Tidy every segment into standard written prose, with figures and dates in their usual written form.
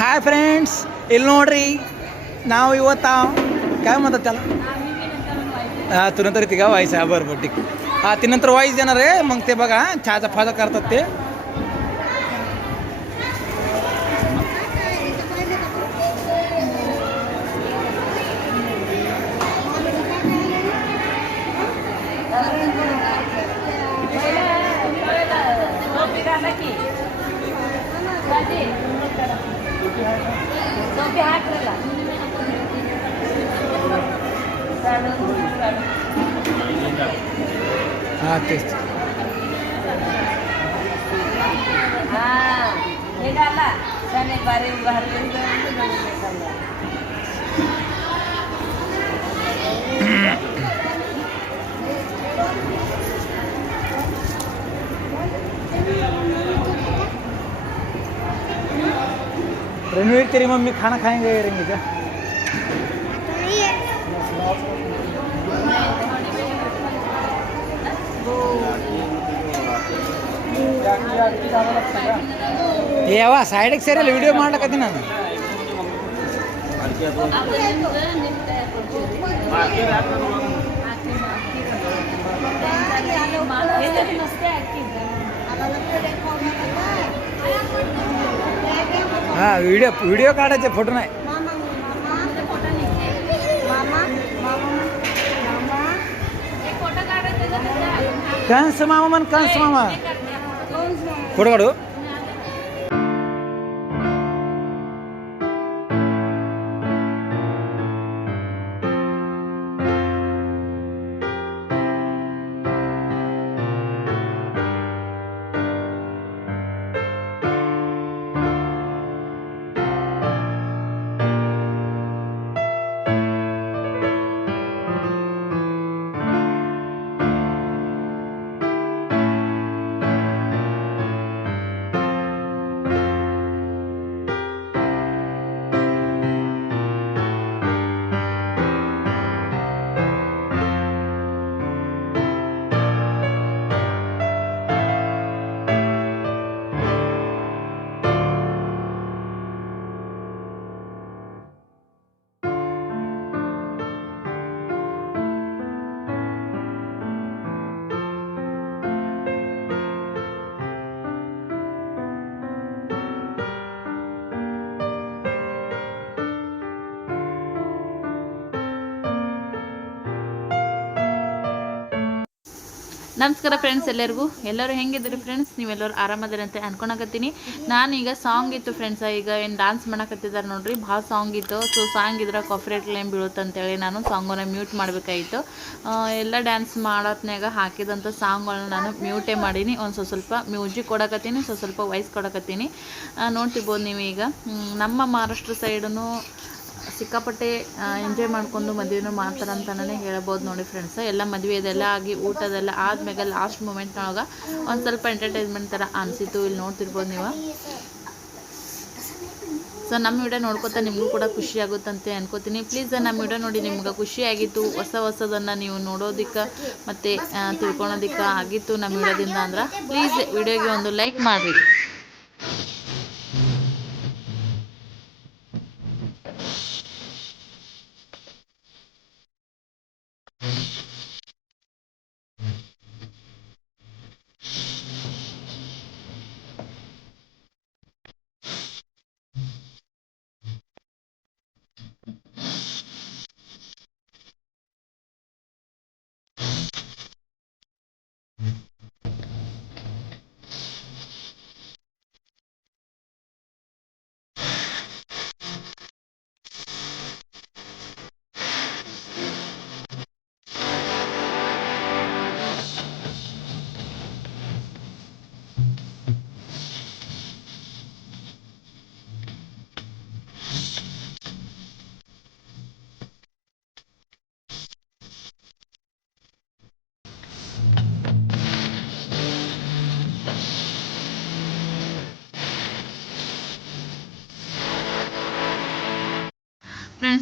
Hi friends, ಇಲ್ಲಿ ನೋಡ್ರಿ ನಾವು ಇವತ್ತು काय म्हणतात त्याला हां तुनंतर ती का वाईस आहे बरं ठीक हां ती नंतर वाईस देणार आहे मग ते बघा चहाचा फाजा करतात ते हां तेच रणवीर तेरी मम्मी खाना खाएंगे रहेंगे क्या यावा साइड एक सेरियल वीडियो ಮಾಡ್ಲಕತ್ತೀನಿ ನಾನು हां व्हिडिओ काढायचे फोटो नाही कंस मामा मन कंस मामा फोटो काढू ನಮಸ್ಕಾರ ಫ್ರೆಂಡ್ಸ್, ಎಲ್ಲರೂ ಹೆಂಗಿದ್ದೀರಿ ಫ್ರೆಂಡ್ಸ್? ನೀವೆಲ್ಲರೂ ಆರಾಮದಿರಿ ಅಂತ ಅನ್ಕೊಳಕತ್ತೀನಿ. ನಾನೀಗ ಸಾಂಗ್ ಇತ್ತು ಫ್ರೆಂಡ್ಸ್, ಈಗ ಏನು ಡಾನ್ಸ್ ಮಾಡಕತ್ತಿದ್ದಾರೆ ನೋಡ್ರಿ, ಭಾಳ ಸಾಂಗ್ ಇತ್ತು. ಸೊ ಸಾಂಗ್ ಇದ್ರೆ ಕಾಫಿರೇಟ್ ಕ್ಲೇಮ್ ಬೀಳುತ್ತೆ ಅಂತೇಳಿ ನಾನು ಸಾಂಗನ್ನು ಮ್ಯೂಟ್ ಮಾಡಬೇಕಾಗಿತ್ತು. ಎಲ್ಲ ಡ್ಯಾನ್ಸ್ ಮಾಡೋತ್ನಾಗ ಹಾಕಿದಂಥ ಸಾಂಗ್ಗಳನ್ನ ನಾನು ಮ್ಯೂಟೇ ಮಾಡೀನಿ. ಒಂದು ಸ್ವಲ್ಪ ಮ್ಯೂಸಿಕ್ ಕೊಡಕತ್ತೀನಿ, ಸ್ವಲ್ಪ ವಾಯ್ಸ್ ಕೊಡಕತ್ತೀನಿ. ನೋಡ್ತಿರ್ಬೋದು ನೀವು. ಈಗ ನಮ್ಮ ಮಹಾರಾಷ್ಟ್ರ ಸೈಡೂ ಸಿಕ್ಕಾಪಟ್ಟೆ ಎಂಜಾಯ್ ಮಾಡ್ಕೊಂಡು ಮದುವೆನೂ ಮಾಡ್ತಾರಂತಲೇ ಹೇಳ್ಬೋದು ನೋಡಿ ಫ್ರೆಂಡ್ಸ್. ಎಲ್ಲ ಮದುವೆ ಇದೆಲ್ಲ ಆಗಿ ಊಟದೆಲ್ಲ ಆದ್ಮೇಲೆ ಲಾಸ್ಟ್ ಮೂಮೆಂಟ್ನೊಳಗೆ ಒಂದು ಸ್ವಲ್ಪ ಎಂಟರ್ಟೈನ್ಮೆಂಟ್ ಥರ ಅನಿಸಿತು. ಇಲ್ಲಿ ನೋಡ್ತಿರ್ಬೋದು ನೀವು. ಸೊ ನಮ್ಮ ವಿಡಿಯೋ ನೋಡ್ಕೊತಾ ನಿಮಗೂ ಕೂಡ ಖುಷಿ ಆಗುತ್ತಂತೆ ಅನ್ಕೋತೀನಿ. ಪ್ಲೀಸ್ ನಮ್ಮ ವಿಡಿಯೋ ನೋಡಿ ನಿಮ್ಗೆ ಖುಷಿಯಾಗಿತ್ತು, ಹೊಸದನ್ನು ನೀವು ನೋಡೋದಕ್ಕೆ ಮತ್ತು ತಿಳ್ಕೊಳೋದಕ್ಕೆ ಆಗಿತ್ತು ನಮ್ಮ ವಿಡಿಯೋದಿಂದ ಅಂದ್ರೆ ಪ್ಲೀಸ್ ವಿಡಿಯೋಗೆ ಒಂದು ಲೈಕ್ ಮಾಡಿರಿ.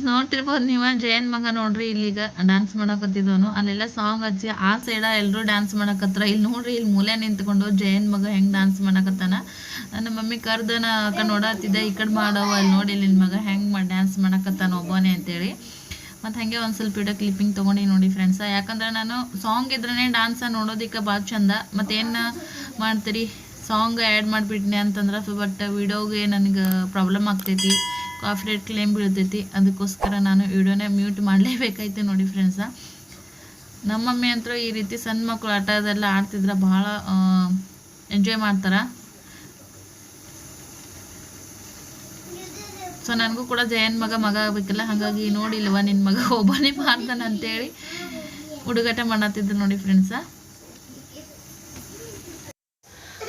ನೋಡ್ತಿರ್ಬೋದು ನೀವು, ಜಯನ್ ಮಗ ನೋಡ್ರಿ ಇಲ್ಲೀಗ ಡ್ಯಾನ್ಸ್ ಮಾಡಕತ್ತಿದ್ದವನು. ಅಲ್ಲೆಲ್ಲ ಸಾಂಗ್ ಹಚ್ಚಿ ಆ ಸೈಡ ಎಲ್ಲರೂ ಡ್ಯಾನ್ಸ್ ಮಾಡಕತ್ರ. ಇಲ್ಲಿ ನೋಡ್ರಿ, ಇಲ್ಲಿ ಮೂಲೆ ನಿಂತ್ಕೊಂಡು ಜಯನ್ ಮಗ ಹೆಂಗೆ ಡ್ಯಾನ್ಸ್ ಮಾಡಕತ್ತಾನ. ನಮ್ಮ ಮಮ್ಮಿ ಕರ್ದನ ಅಕ್ಕ ನೋಡತ್ತಿದ್ದೆ, ಈ ಕಡೆ ಮಾಡವ ಅಲ್ಲಿ ನೋಡಿ ಇಲ್ಲಿ ಮಗ ಹೆಂಗೆ ಡ್ಯಾನ್ಸ್ ಮಾಡಕತ್ತಾನ ಒಬ್ಬನೇ ಅಂತೇಳಿ. ಮತ್ತು ಹಾಗೆ ಒಂದು ಸ್ವಲ್ಪ ವಿಡಿಯೋ ಕ್ಲಿಪ್ಪಿಂಗ್ ತೊಗೊಂಡು ನೋಡಿ ಫ್ರೆಂಡ್ಸ. ಯಾಕಂದ್ರೆ ನಾನು ಸಾಂಗ್ ಇದ್ರೇ ಡ್ಯಾನ್ಸ ನೋಡೋದಕ್ಕೆ ಭಾಳ ಚಂದ. ಮತ್ತೇನು ಮಾಡ್ತೀರಿ, ಸಾಂಗ್ ಆ್ಯಡ್ ಮಾಡಿಬಿಟ್ನಿ ಅಂತಂದ್ರೆ ಬಟ್ ವಿಡಿಯೋಗೆ ನನಗೆ ಪ್ರಾಬ್ಲಮ್ ಆಗ್ತೈತಿ, ಕಾಪಿರೈಟ್ ಕ್ಲೇಮ್ ಬೀಳ್ತೈತಿ. ಅದಕ್ಕೋಸ್ಕರ ನಾನು ವಿಡಿಯೋನೇ ಮ್ಯೂಟ್ ಮಾಡಲೇಬೇಕಾಯ್ತು ನೋಡಿ ಫ್ರೆಂಡ್ಸ. ನಮ್ಮ ಮಮ್ಮಿ ಅಂತೂ ಈ ರೀತಿ ಸಣ್ಣ ಮಕ್ಕಳು ಆಟ ಅದೆಲ್ಲ ಆಡ್ತಿದ್ರೆ ಭಾಳ ಎಂಜಾಯ್ ಮಾಡ್ತಾರೆ. ಸೊ ನನಗೂ ಕೂಡ ಜಯನ್ ಮಗ ಆಗಬೇಕಲ್ಲ, ಹಾಗಾಗಿ ನೋಡಿಲ್ವ ನಿನ್ನ ಮಗ ಒಬ್ಬನೇ ಮಾಡ್ತಾನೆ ಅಂತೇಳಿ ಹುಡುಗಾಟ ಮಾಡತ್ತಿದ್ರು ನೋಡಿ ಫ್ರೆಂಡ್ಸ.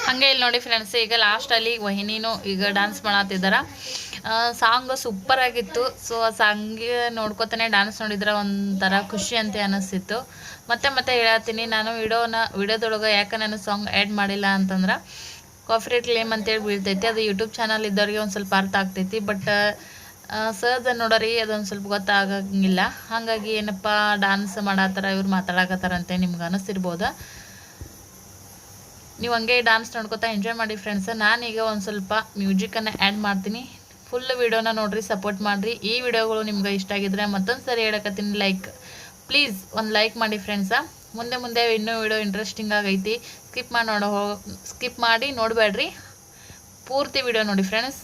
ಹಾಗೆ ಇಲ್ಲಿ ನೋಡಿ ಫ್ರೆಂಡ್ಸ್, ಈಗ ಲಾಸ್ಟಲ್ಲಿ ವಹಿನಿನೂ ಈಗ ಡ್ಯಾನ್ಸ್ ಮಾಡತ್ತಿದ್ದಾರೆ. ಸಾಂಗ್ ಸೂಪರ್ ಆಗಿತ್ತು. ಸೊ ಆ ಸಾಂಗಿಗೆ ನೋಡ್ಕೊತಾನೆ ಡ್ಯಾನ್ಸ್ ನೋಡಿದ್ರೆ ಒಂಥರ ಖುಷಿ ಅಂತ ಅನ್ನಿಸ್ತಿತ್ತು. ಮತ್ತೆ ಹೇಳತ್ತೀನಿ, ನಾನು ವಿಡಿಯೋದೊಳಗೆ ಯಾಕೆ ನಾನು ಸಾಂಗ್ ಆ್ಯಡ್ ಮಾಡಿಲ್ಲ ಅಂತಂದ್ರೆ ಕಾಪಿರೈಟ್ ಕ್ಲೇಮ್ ಅಂತೇಳಿ ಬೀಳ್ತೈತಿ. ಅದು ಯೂಟ್ಯೂಬ್ ಚಾನಲ್ ಇದ್ದವ್ರಿಗೆ ಒಂದು ಸ್ವಲ್ಪ ಅರ್ಥ ಆಗ್ತೈತಿ. ಬಟ್ ಸಹಜ ನೋಡೋರಿ ಅದೊಂದು ಸ್ವಲ್ಪ ಗೊತ್ತಾಗಂಗಿಲ್ಲ. ಹಾಗಾಗಿ ಏನಪ್ಪ ಡ್ಯಾನ್ಸ್ ಮಾಡತ್ತಾರ ಇವ್ರು ಮಾತಾಡಕತ್ತಾರಂತೆ ನಿಮ್ಗೆ ಅನ್ನಿಸ್ತಿರ್ಬೋದು. ನೀವು ಹಂಗೆ ಡ್ಯಾನ್ಸ್ ನೋಡ್ಕೊತಾ ಎಂಜಾಯ್ ಮಾಡಿ ಫ್ರೆಂಡ್ಸ್. ನಾನೀಗ ಒಂದು ಸ್ವಲ್ಪ ಮ್ಯೂಸಿಕನ್ನು ಆ್ಯಡ್ ಮಾಡ್ತೀನಿ. ಫುಲ್ ವಿಡಿಯೋನ ನೋಡಿರಿ, ಸಪೋರ್ಟ್ ಮಾಡಿರಿ. ಈ ವಿಡಿಯೋಗಳು ನಿಮ್ಗೆ ಇಷ್ಟ ಆಗಿದ್ರೆ ಮತ್ತೊಂದು ಸರಿ ಹೇಳಕತ್ತೀನಿ, ಪ್ಲೀಸ್ ಒಂದು ಲೈಕ್ ಮಾಡಿ ಫ್ರೆಂಡ್ಸ. ಮುಂದೆ ಇನ್ನೂ ವಿಡಿಯೋ ಇಂಟ್ರೆಸ್ಟಿಂಗ್ ಆಗೈತಿ. ಸ್ಕಿಪ್ ಮಾಡಿ ನೋಡಬೇಡ್ರಿ, ಪೂರ್ತಿ ವಿಡಿಯೋ ನೋಡಿ ಫ್ರೆಂಡ್ಸ್.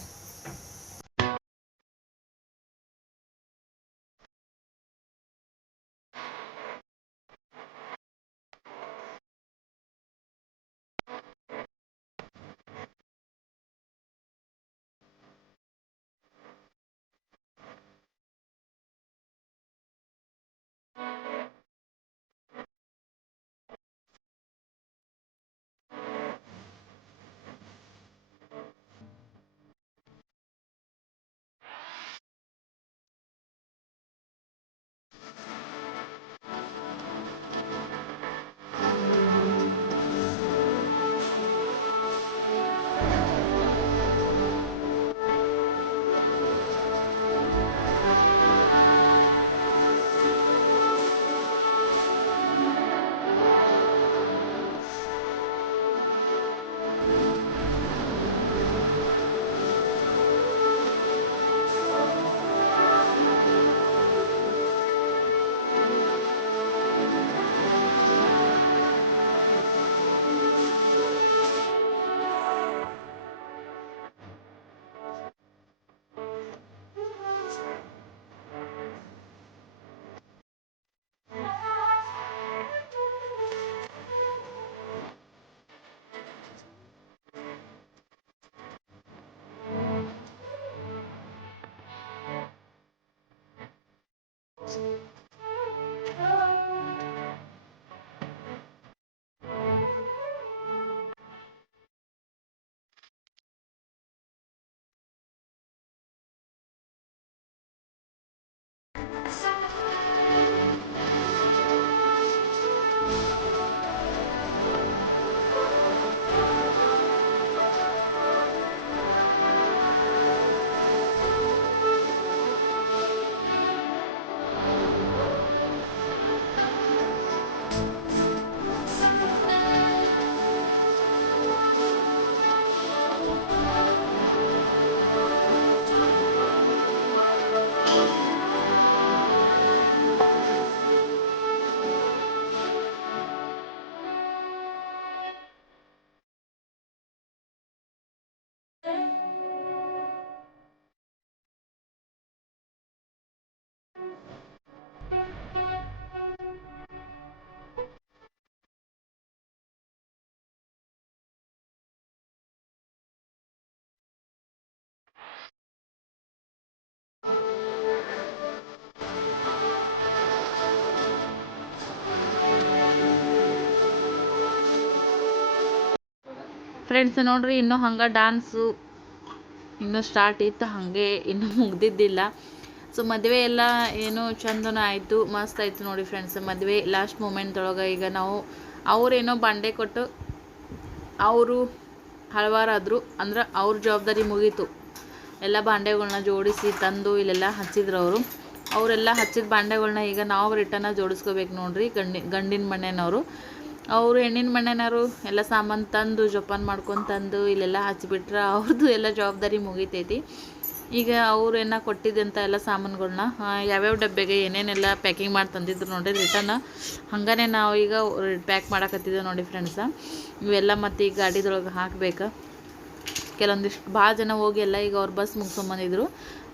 ಫ್ರೆಂಡ್ಸ್ ನೋಡ್ರಿ, ಇನ್ನೂ ಹಂಗೆ ಡ್ಯಾನ್ಸು ಇನ್ನೂ ಸ್ಟಾರ್ಟ್ ಇತ್ತು, ಹಾಗೆ ಇನ್ನೂ ಮುಗ್ದಿದ್ದಿಲ್ಲ. ಸೊ ಮದುವೆ ಎಲ್ಲ ಏನೋ ಚಂದನ ಆಯಿತು, ಮಸ್ತ್ ಆಯಿತು ನೋಡಿ ಫ್ರೆಂಡ್ಸ್. ಮದುವೆ ಲಾಸ್ಟ್ ಮೂಮೆಂಟ್ದೊಳಗೆ ಈಗ ನಾವು ಅವರೇನೋ ಬಾಂಡೆ ಕೊಟ್ಟು ಅವರು ಹಲವಾರಾದರು, ಅಂದ್ರೆ ಅವ್ರ ಜವಾಬ್ದಾರಿ ಮುಗೀತು. ಎಲ್ಲ ಬಾಂಡೆಗಳನ್ನ ಜೋಡಿಸಿ ತಂದು ಇಲ್ಲೆಲ್ಲ ಹಚ್ಚಿದ್ರು ಅವರು. ಅವರೆಲ್ಲ ಹಚ್ಚಿದ ಬಾಂಡೆಗಳ್ನ ಈಗ ನಾವು ರಿಟರ್ನ ಜೋಡಿಸ್ಕೋಬೇಕು ನೋಡ್ರಿ. ಗಂಡಿನ ಮನೆಯವರು ಅವರು ಹೆಣ್ಣಿನ ಮನೆಯವರು ಎಲ್ಲ ಸಾಮಾನು ತಂದು ಜೋಪಾನ ಮಾಡ್ಕೊಂಡು ತಂದು ಇಲ್ಲೆಲ್ಲ ಹಚ್ಚಿಬಿಟ್ರೆ ಅವ್ರದ್ದು ಎಲ್ಲ ಜವಾಬ್ದಾರಿ ಮುಗಿತೈತಿ. ಈಗ ಅವ್ರೇನ ಕೊಟ್ಟಿದ್ದಂಥ ಎಲ್ಲ ಸಾಮಾನುಗಳ್ನ ಯಾವ್ಯಾವ ಡಬ್ಬೆಗೆ ಏನೇನೆಲ್ಲ ಪ್ಯಾಕಿಂಗ್ ಮಾಡಿ ತಂದಿದ್ರು ನೋಡಿರಿ ರಿಟರ್ನ್ ಹಾಗೇ ನಾವು ಈಗ ಪ್ಯಾಕ್ ಮಾಡಕತ್ತಿದ್ದೇವೆ ನೋಡಿ ಫ್ರೆಂಡ್ಸ. ಇವೆಲ್ಲ ಮತ್ತು ಈಗ ಗಾಡಿದೊಳಗೆ ಹಾಕ್ಬೇಕು. ಕೆಲವೊಂದಿಷ್ಟು ಭಾಳ ಜನ ಹೋಗಿ ಎಲ್ಲ ಈಗ ಅವ್ರು ಬಸ್ ಮುಗಿಸ್ಕೊಂಬಂದಿದ್ರು,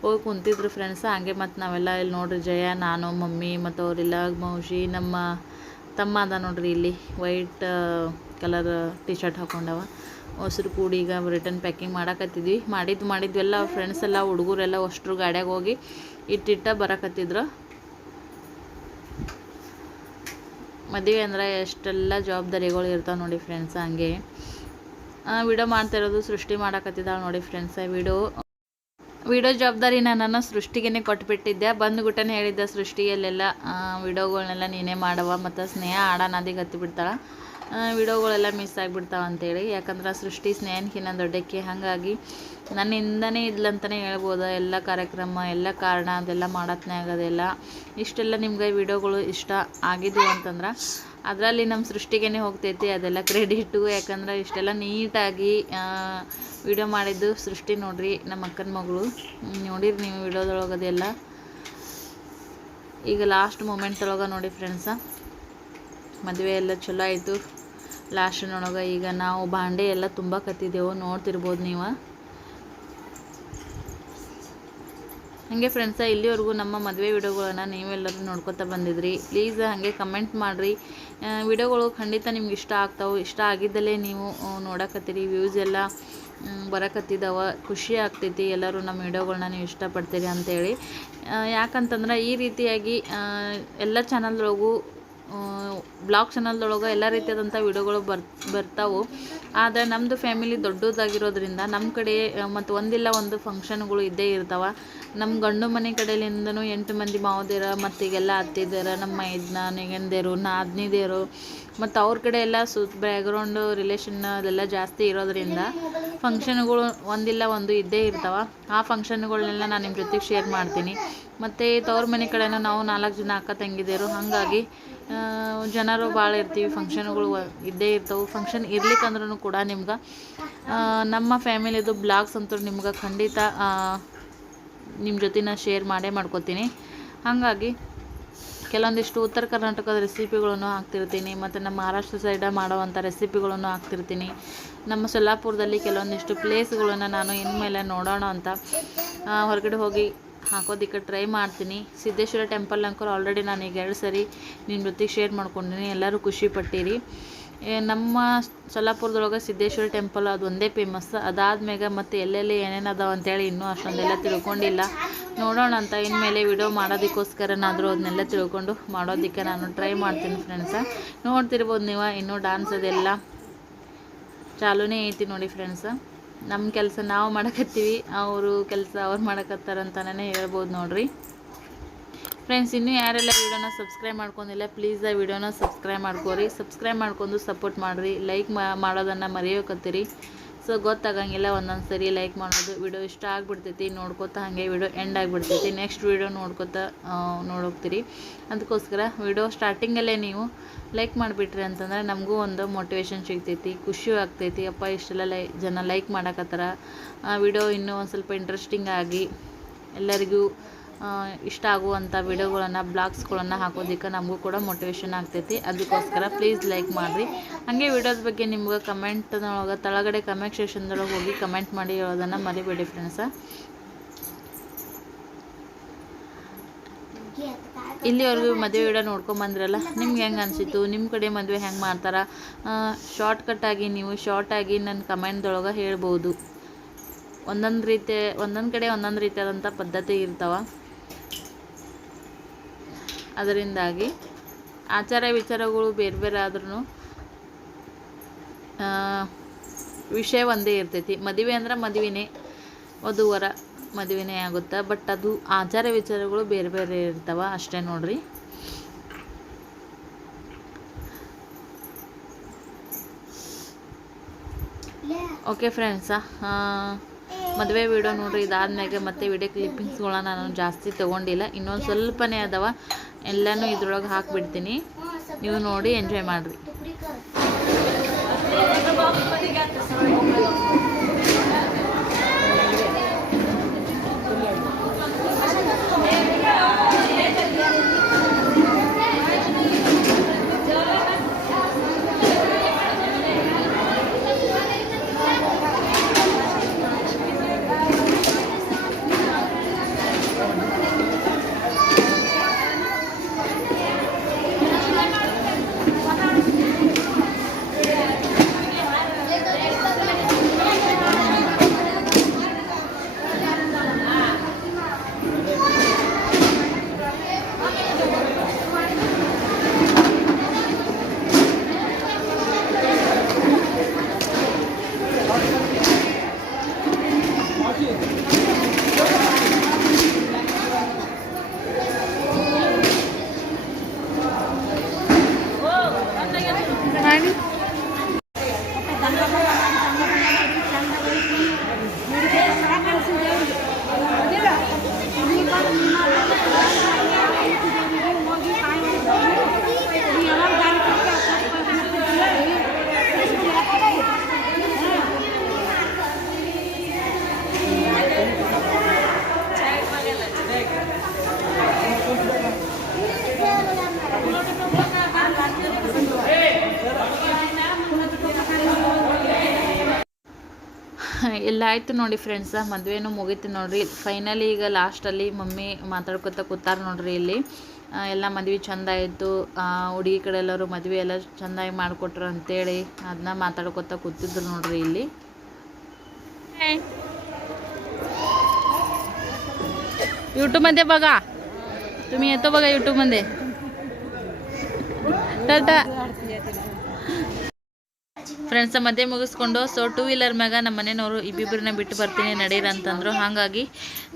ಹೋಗಿ ಕುಂತಿದ್ರು ಫ್ರೆಂಡ್ಸ. ಹಂಗೆ ಮತ್ತು ನಾವೆಲ್ಲ ಇಲ್ಲಿ ನೋಡ್ರಿ ಜಯ, ನಾನು, ಮಮ್ಮಿ ಮತ್ತು ಅವರೆಲ್ಲ ಮೌಶಿ, ನಮ್ಮ ತಮ್ಮ ಅದ ನೋಡ್ರಿ ಇಲ್ಲಿ ವೈಟ್ ಕಲರ್ ಟಿ ಶರ್ಟ್ ಹಾಕೊಂಡವ. ಹೊಸರು ಕೂಡಿ ಈಗ ರಿಟರ್ನ್ ಪ್ಯಾಕಿಂಗ್ ಮಾಡಕತ್ತಿದ್ವಿ. ಮಾಡಿದ್ವೆಲ್ಲ ಫ್ರೆಂಡ್ಸ್ ಎಲ್ಲ ಹುಡುಗರೆಲ್ಲ ಅಷ್ಟರು ಗಾಡ್ಯಾಗ ಹೋಗಿ ಇಟ್ಟಿಟ್ಟ ಬರಕತ್ತಿದ್ರು. ಮದುವೆ ಅಂದ್ರೆ ಎಷ್ಟೆಲ್ಲ ಜವಾಬ್ದಾರಿಗಳು ಇರ್ತಾವೆ ನೋಡಿ ಫ್ರೆಂಡ್ಸ್. ಹಂಗೆ ವಿಡಿಯೋ ಮಾಡ್ತಾ ಇರೋದು ಸೃಷ್ಟಿ ಮಾಡಕತ್ತಿದ್ದಾಳೆ ನೋಡಿ ಫ್ರೆಂಡ್ಸ್. ವಿಡಿಯೋ ಜವಾಬ್ದಾರಿನ ನಾನು ಸೃಷ್ಟಿಗೆ ಕೊಟ್ಬಿಟ್ಟಿದ್ದೆ. ಬಂದುಗುಟ್ಟನೆ ಹೇಳಿದ್ದೆ ಸೃಷ್ಟಿಯಲ್ಲೆಲ್ಲ ವಿಡಿಯೋಗಳನ್ನೆಲ್ಲ ನೀನೇ ಮಾಡವ, ಮತ್ತು ಸ್ನೇಹ ಆಡೋಣದಿಗೆ ಹತ್ತಿಬಿಡ್ತಾಳೆ, ವಿಡಿಯೋಗಳೆಲ್ಲ ಮಿಸ್ ಆಗಿಬಿಡ್ತಾವೆ ಅಂತೇಳಿ. ಯಾಕಂದ್ರೆ ಸೃಷ್ಟಿ ಸ್ನೇಹನ್ಕಿನ್ನ ದೊಡ್ಡಕ್ಕೆ, ಹಾಗಾಗಿ ನನ್ನಿಂದನೇ ಇದ್ಲಂತಲೇ ಹೇಳ್ಬೋದು. ಎಲ್ಲ ಕಾರ್ಯಕ್ರಮ ಎಲ್ಲ ಕಾರಣ ಅದೆಲ್ಲ ಮಾಡತ್ನಾಗ ಅದೆಲ್ಲ ಇಷ್ಟೆಲ್ಲ ನಿಮ್ಗೆ ವಿಡಿಯೋಗಳು ಇಷ್ಟ ಆಗಿದ್ವು ಅಂತಂದ್ರೆ ಅದರಲ್ಲಿ ನಮ್ಮ ಸೃಷ್ಟಿಗೇ ಹೋಗ್ತೈತಿ ಅದೆಲ್ಲ ಕ್ರೆಡಿಟು. ಯಾಕಂದ್ರೆ ಇಷ್ಟೆಲ್ಲ ನೀಟಾಗಿ ವಿಡಿಯೋ ಮಾಡಿದ್ದು ಸೃಷ್ಟಿ ನೋಡ್ರಿ, ನಮ್ಮ ಅಕ್ಕನ ಮಗಳು. ನೋಡಿರಿ ನೀವು ವಿಡಿಯೋದೊಳಗದೆಲ್ಲ. ಈಗ ಲಾಸ್ಟ್ ಮೂಮೆಂಟ್ದೊಳಗೆ ನೋಡಿ ಫ್ರೆಂಡ್ಸ, ಮದುವೆ ಎಲ್ಲ ಚಲೋ ಆಯಿತು. ಲಾಸ್ಟಿನೊಳಗೆ ಈಗ ನಾವು ಬಾಂಡೆ ಎಲ್ಲ ತುಂಬ ಕತ್ತಿದ್ದೆವು, ನೋಡ್ತಿರ್ಬೋದು ನೀವು. ಹಾಗೆ ಫ್ರೆಂಡ್ಸ, ಇಲ್ಲಿವರೆಗೂ ನಮ್ಮ ಮದುವೆ ವಿಡಿಯೋಗಳನ್ನು ನೀವೆಲ್ಲರೂ ನೋಡ್ಕೊತಾ ಬಂದಿದ್ರಿ. ಪ್ಲೀಸ್ ಹಾಗೆ ಕಮೆಂಟ್ ಮಾಡಿರಿ. ವಿಡಿಯೋಗಳು ಖಂಡಿತ ನಿಮ್ಗೆ ಇಷ್ಟ ಆಗ್ತಾವೆ. ಇಷ್ಟ ಆಗಿದ್ದಲ್ಲೇ ನೀವು ನೋಡಕತ್ತೀರಿ, ವ್ಯೂಸ್ ಎಲ್ಲ ಬರಕತ್ತಿದ್ದಾವೆ, ಖುಷಿ ಆಗ್ತೈತಿ. ಎಲ್ಲರೂ ನಮ್ಮ ವಿಡಿಯೋಗಳನ್ನ ನೀವು ಇಷ್ಟಪಡ್ತೀರಿ ಅಂತೇಳಿ. ಯಾಕಂತಂದ್ರೆ ಈ ರೀತಿಯಾಗಿ ಎಲ್ಲ ಚಾನಲ್ದೊಳಗೂ ಬ್ಲಾಗ್ ಚಾನಲ್ದೊಳಗೆ ಎಲ್ಲ ರೀತಿಯಾದಂಥ ವಿಡಿಯೋಗಳು ಬರ್ತಾವೆ. ಆದರೆ ನಮ್ಮದು ಫ್ಯಾಮಿಲಿ ದೊಡ್ಡದಾಗಿರೋದ್ರಿಂದ ನಮ್ಮ ಕಡೆ ಮತ್ತು ಒಂದಿಲ್ಲ ಒಂದು ಫಂಕ್ಷನ್ಗಳು ಇದ್ದೇ ಇರ್ತಾವೆ. ನಮ್ಮ ಗಂಡು ಮನೆ ಕಡೆಯಿಂದನೂ 8 ಮಂದಿ ಮಾವದಿರ ಮತ್ತು ಈಗೆಲ್ಲ ಅತ್ತಿದ್ದೀರ, ನಮ್ಮ ನೆಗಂದೇರು, ನಾದ್ನಿದೇರು ಮತ್ತು ಅವ್ರ ಕಡೆ ಎಲ್ಲ ಬ್ಯಾಕ್ಗ್ರೌಂಡು ರಿಲೇಷನ್ ಅದೆಲ್ಲ ಜಾಸ್ತಿ ಇರೋದ್ರಿಂದ ಫಂಕ್ಷನ್ಗಳು ಒಂದಿಲ್ಲ ಒಂದು ಇದ್ದೇ ಇರ್ತಾವೆ. ಆ ಫಂಕ್ಷನ್ಗಳನ್ನೆಲ್ಲ ನಾನು ನಿಮ್ಮ ಜೊತೆಗೆ ಶೇರ್ ಮಾಡ್ತೀನಿ. ಮತ್ತು ತವ್ರ ಮನೆ ಕಡೆನ ನಾವು 4 ಜನ ಅಕ್ಕ ತಂಗಿದೇರು, ಹಾಗಾಗಿ ಜನರು ಭಾಳ ಇರ್ತೀವಿ, ಫಂಕ್ಷನ್ಗಳು ಇದ್ದೇ ಇರ್ತವೆ. ಫಂಕ್ಷನ್ ಇರ್ಲಿಕ್ಕಂದ್ರೂ ಕೂಡ ನಿಮ್ಗೆ ನಮ್ಮ ಫ್ಯಾಮಿಲಿದು ಬ್ಲಾಗ್ಸ್ ಅಂತೂ ನಿಮ್ಗೆ ಖಂಡಿತ ನಿಮ್ಮ ಜೊತೆ ನಾನು ಶೇರ್ ಮಾಡ್ಕೊತೀನಿ. ಹಾಗಾಗಿ ಕೆಲವೊಂದಿಷ್ಟು ಉತ್ತರ ಕರ್ನಾಟಕದ ರೆಸಿಪಿಗಳನ್ನು ಹಾಕ್ತಿರ್ತೀನಿ, ಮತ್ತು ನಮ್ಮ ಮಹಾರಾಷ್ಟ್ರ ಸೈಡ ಮಾಡೋವಂಥ ರೆಸಿಪಿಗಳನ್ನು ಹಾಕ್ತಿರ್ತೀನಿ. ನಮ್ಮ ಸೊಲ್ಲಾಪುರದಲ್ಲಿ ಕೆಲವೊಂದಿಷ್ಟು ಪ್ಲೇಸ್ಗಳನ್ನು ನಾನು ಇನ್ಮೇಲೆ ನೋಡೋಣ ಅಂತ ಹೊರಗಡೆ ಹೋಗಿ ಹಾಕೋದಕ್ಕೆ ಟ್ರೈ ಮಾಡ್ತೀನಿ. ಸಿದ್ದೇಶ್ವರ ಟೆಂಪಲ್ ಅಂಕರ್ ಆಲ್ರೆಡಿ ನಾನು ಈಗ 2 ಸರಿ ನಿಮ್ಮ ಜೊತೆಗೆ ಶೇರ್ ಮಾಡ್ಕೊಂಡಿನಿ, ಎಲ್ಲರೂ ಖುಷಿ ಪಟ್ಟಿರಿ. ನಮ್ಮ ಸೊಲ್ಲಾಪುರದೊಳಗೆ ಸಿದ್ದೇಶ್ವರ ಟೆಂಪಲ್ ಅದು ಒಂದೇ ಫೇಮಸ್. ಅದಾದ್ಮೇಲೆ ಮತ್ತು ಎಲ್ಲೆಲ್ಲಿ ಏನೇನು ಅದಾವ ಅಂತೇಳಿ ಇನ್ನೂ ಅಷ್ಟೊಂದೆಲ್ಲ ತಿಳ್ಕೊಂಡಿಲ್ಲ. ನೋಡೋಣ ಅಂತ ಇನ್ಮೇಲೆ ವಿಡಿಯೋ ಮಾಡೋದಕ್ಕೋಸ್ಕರನಾದರೂ ಅದನ್ನೆಲ್ಲ ತಿಳ್ಕೊಂಡು ಮಾಡೋದಕ್ಕೆ ನಾನು ಟ್ರೈ ಮಾಡ್ತೀನಿ ಫ್ರೆಂಡ್ಸ. ನೋಡ್ತಿರ್ಬೋದು ನೀವು, ಇನ್ನೂ ಡ್ಯಾನ್ಸ್ ಅದೆಲ್ಲ ಚಾಲೂನೇ ಐತಿ ನೋಡಿ ಫ್ರೆಂಡ್ಸ. ನಮ್ಮ ಕೆಲಸ ನಾವು ಮಾಡಕತ್ತೀವಿ, ಅವರು ಕೆಲಸ ಅವ್ರು ಮಾಡಕತ್ತಾರಂತಲೇ ಹೇಳ್ಬೋದು ನೋಡ್ರಿ ಫ್ರೆಂಡ್ಸ್. ಇನ್ನೂ ಯಾರೆಲ್ಲ ವಿಡಿಯೋನ ಸಬ್ಸ್ಕ್ರೈಬ್ ಮಾಡ್ಕೊಂಡಿಲ್ಲ ಪ್ಲೀಸ್ ಆ ವಿಡಿಯೋನ ಸಬ್ಸ್ಕ್ರೈಬ್ ಮಾಡ್ಕೋರಿ. ಸಬ್ಸ್ಕ್ರೈಬ್ ಮಾಡ್ಕೊಂಡು ಸಪೋರ್ಟ್ ಮಾಡಿರಿ. ಲೈಕ್ ಮಾಡೋದನ್ನು ಮರೆಯೋಕತ್ತೀರಿ. ಸೊ ಗೊತ್ತಾಗಂಗಿಲ್ಲ ಒಂದೊಂದು ಸರಿ ಲೈಕ್ ಮಾಡೋದು. ವಿಡಿಯೋ ಇಷ್ಟ ಆಗಿಬಿಡ್ತೈತಿ, ನೋಡ್ಕೊತಾ ಹಾಗೆ ವಿಡಿಯೋ ಎಂಡ್ ಆಗಿಬಿಡ್ತೈತಿ. ನೆಕ್ಸ್ಟ್ ವಿಡಿಯೋ ನೋಡೋಗ್ತೀರಿ. ಅದಕ್ಕೋಸ್ಕರ ವಿಡಿಯೋ ಸ್ಟಾರ್ಟಿಂಗಲ್ಲೇ ನೀವು ಲೈಕ್ ಮಾಡಿಬಿಟ್ರಿ ಅಂತಂದ್ರೆ ನಮಗೂ ಒಂದು ಮೋಟಿವೇಶನ್ ಸಿಗ್ತೈತಿ, ಖುಷಿ ಆಗ್ತೈತಿ. ಅಪ್ಪ ಇಷ್ಟೆಲ್ಲ ಜನ ಲೈಕ್ ಮಾಡಕತ್ತಾರ, ವಿಡಿಯೋ ಇನ್ನೂ ಒಂದು ಸ್ವಲ್ಪ ಇಂಟ್ರೆಸ್ಟಿಂಗ್ ಆಗಿ ಎಲ್ಲರಿಗೂ ಇಷ್ಟ ಆಗುವಂಥ ವಿಡಿಯೋಗಳನ್ನು ಬ್ಲಾಗ್ಸ್ಗಳನ್ನು ಹಾಕೋದಕ್ಕೆ ನಮಗೂ ಕೂಡ ಮೋಟಿವೇಶನ್ ಆಗ್ತೈತಿ. ಅದಕ್ಕೋಸ್ಕರ ಪ್ಲೀಸ್ ಲೈಕ್ ಮಾಡಿರಿ. ಹಾಗೆ ವಿಡಿಯೋದ ಬಗ್ಗೆ ನಿಮ್ಗೆ ಕಮೆಂಟ್ನೊಳಗೆ ತಳಗಡೆ ಕಮೆಂಟ್ ಸೆಕ್ಷನ್ದೊಳಗೆ ಹೋಗಿ ಕಮೆಂಟ್ ಮಾಡಿ ಹೇಳೋದನ್ನು ಮರಿಬೇಡಿ ಫ್ರೆಂಡ್ಸ. ಇಲ್ಲಿವರೆಗೂ ಮದುವೆ ವಿಡಿಯೋ ನೋಡ್ಕೊಂಬಂದ್ರಲ್ಲ, ನಿಮ್ಗೆ ಹೆಂಗೆ ಅನಿಸಿತು? ನಿಮ್ಮ ಕಡೆ ಮದುವೆ ಹೆಂಗೆ ಮಾಡ್ತಾರೆ? ಶಾರ್ಟ್ಕಟ್ಟಾಗಿ ನೀವು ಶಾರ್ಟಾಗಿ ನನ್ನ ಕಮೆಂಟ್ದೊಳಗೆ ಹೇಳ್ಬೋದು. ಒಂದೊಂದು ಕಡೆ ಒಂದೊಂದು ರೀತಿಯಾದಂಥ ಪದ್ಧತಿ ಇರ್ತಾವೆ. ಅದರಿಂದಾಗಿ ಆಚಾರ ವಿಚಾರಗಳು ಬೇರೆ ಬೇರೆ ಆದ್ರೂ ವಿಷಯ ಒಂದೇ ಇರ್ತೈತಿ. ಮದುವೆ ಅಂದ್ರೆ ಮದುವೆನೇ, ವಧುವರ ಮದುವೆನೇ ಆಗುತ್ತೆ. ಬಟ್ ಅದು ಆಚಾರ ವಿಚಾರಗಳು ಬೇರೆ ಬೇರೆ ಇರ್ತಾವೆ ಅಷ್ಟೇ ನೋಡ್ರಿ. ಓಕೆ ಫ್ರೆಂಡ್ಸ, ಮದುವೆ ವಿಡಿಯೋ ನೋಡ್ರಿ. ಇದಾದ್ಮೇಲೆ ಮತ್ತೆ ವಿಡಿಯೋ ಕ್ಲಿಪ್ಪಿಂಗ್ಸ್ಗಳನ್ನ ನಾನು ಜಾಸ್ತಿ ತೊಗೊಂಡಿಲ್ಲ, ಇನ್ನೊಂದು ಸ್ವಲ್ಪನೇ ಅದಾವ, ಎಲ್ಲನೂ ಇದ್ರೊಳಗೆ ಹಾಕಿಬಿಡ್ತೀನಿ. ನೀವು ನೋಡಿ ಎಂಜಾಯ್ ಮಾಡಿರಿ. ಎಲ್ಲ ಆಯಿತು ನೋಡಿ ಫ್ರೆಂಡ್ಸ, ಮದುವೆನೂ ಮುಗೀತು ನೋಡ್ರಿ. ಫೈನಲಿ ಈಗ ಲಾಸ್ಟಲ್ಲಿ ಮಮ್ಮಿ ಮಾತಾಡ್ಕೊತ ಕೂತಾರ ನೋಡ್ರಿ. ಇಲ್ಲಿ ಎಲ್ಲ ಮದುವೆ ಚಂದ ಆಯಿತು, ಹುಡುಗಿ ಕಡೆ ಎಲ್ಲರೂ ಮದುವೆ ಎಲ್ಲ ಚೆಂದಾಗಿ ಮಾಡಿಕೊಟ್ರು ಅಂತೇಳಿ ಅದನ್ನ ಮಾತಾಡ್ಕೊತ ಕೂತಿದ್ರು ನೋಡ್ರಿ. ಇಲ್ಲಿ यूट्यूबमध्ये बघा तुम्ही, येतो बघा यूट्यूबमध्ये. टाटा ಫ್ರೆಂಡ್ಸ. ಮದುವೆ ಮುಗಿಸ್ಕೊಂಡು ಸೊ 2 ವೀಲರ್ ಮ್ಯಾಗ ನಮ್ಮ ಮನೆಯವರು ಇಬ್ಬಿಬ್ಬರನ್ನ ಬಿಟ್ಟು ಬರ್ತೀನಿ ನಡೀರಿ ಅಂತಂದರು. ಹಾಗಾಗಿ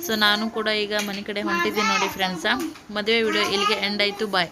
ಸೊ ನಾನು ಕೂಡ ಈಗ ಮನೆ ಕಡೆ ಹೊಂಟಿದ್ದೀನಿ ನೋಡಿ ಫ್ರೆಂಡ್ಸ. ಮದುವೆ ವಿಡಿಯೋ ಇಲ್ಲಿಗೆ ಎಂಡ್ ಆಯಿತು. ಬಾಯ್.